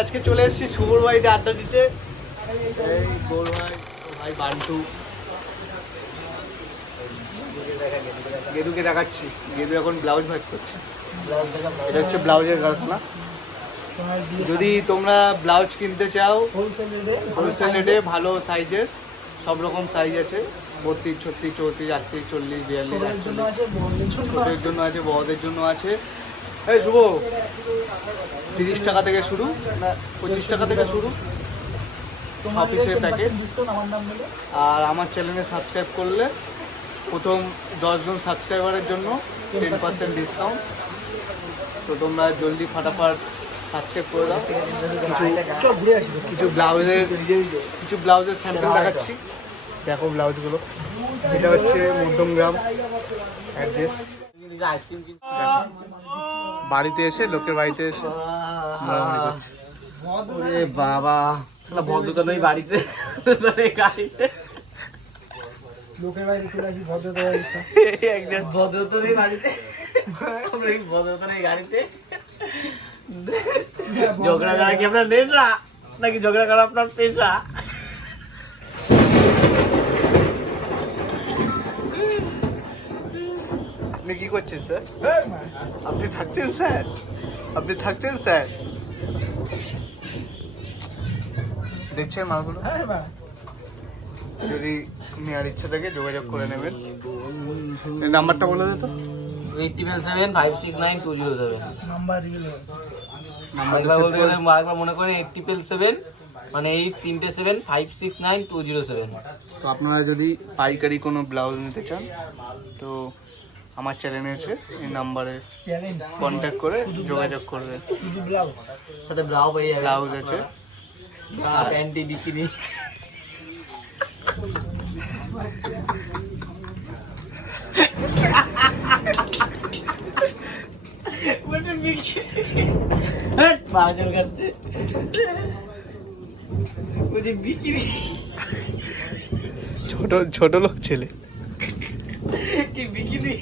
আজকে চলে এসেছি শুভর বাড়িতে আড্ডা দিতে। এই গোল ভাই, ভাই বান্টু, গেদুকে দেখাচ্ছি। গেদু এখন ব্লাউজ ভাজ করছে। এটা হচ্ছে ব্লাউজের কারখানা। যদি তোমরা ব্লাউজ কিনতে চাও হোলসেল রেটে, ভালো সাইজের, সব রকম সাইজ আছে, 32, 36, 34, 38, 40, 42, ছোটের জন্য আছে, বড়দের জন্য আছে। এই শুভ, 30 টাকা থেকে শুরু, না 25 টাকা থেকে শুরু, 6 পিসের প্যাকেট। আর আমার চ্যানেলে সাবস্ক্রাইব করলে প্রথম 10 জন সাবস্ক্রাইবারের জন্য 10% ডিসকাউন্ট। তো তোমরা জলদি ফাটাফাট সাবস্ক্রাইব করে দাও। কিছু ব্লাউজের স্যাম্পল দেখাচ্ছি, দেখো ব্লাউজগুলো। এটা হচ্ছে মধ্যমগ্রাম অ্যাড্রেস। বাড়িতে এসে, লোকের বাড়িতে এসে বাবা ভদ্রতা নেই বাড়িতে, গাড়িতে লোকের বাড়িতে চলে আসি। ভদ্রতা ভদ্রতা নেই বাড়িতে, ভদ্রতা নেই গাড়িতে। ঝগড়া করা কি আপনার নেশা, নাকি ঝগড়া করা আপনার পেশা? আপনি কি করছেন স্যার? আপনি থাকছেন স্যার? আপনি থাকছেন স্যার? দেখছেন মালগুলো? যদি নেওয়ার ইচ্ছা থাকে যোগাযোগ করে নেবেন। এই নাম্বারটা বলে দে তো। 8077569207 নাম্বারটা একবার বলতে গেলে আরেকবার মনে করেন 8077 মানে 83795207। তো আপনারা যদি পাইকারি কোনো ব্লাউজ নিতে চান তো আমার চ্যানেলে এসে এই নাম্বারে কন্ট্যাক্ট করে যোগাযোগ করবেন। সাথে ব্লাউজ পেয়ে যাবে, ব্লাউজ আছে, প্যান্টি বিকিনি। বলছে বিকিনি, বাজার কাটছে, বলছে বিকিনি। ছোট লোক ছেলে কি বিকিনি?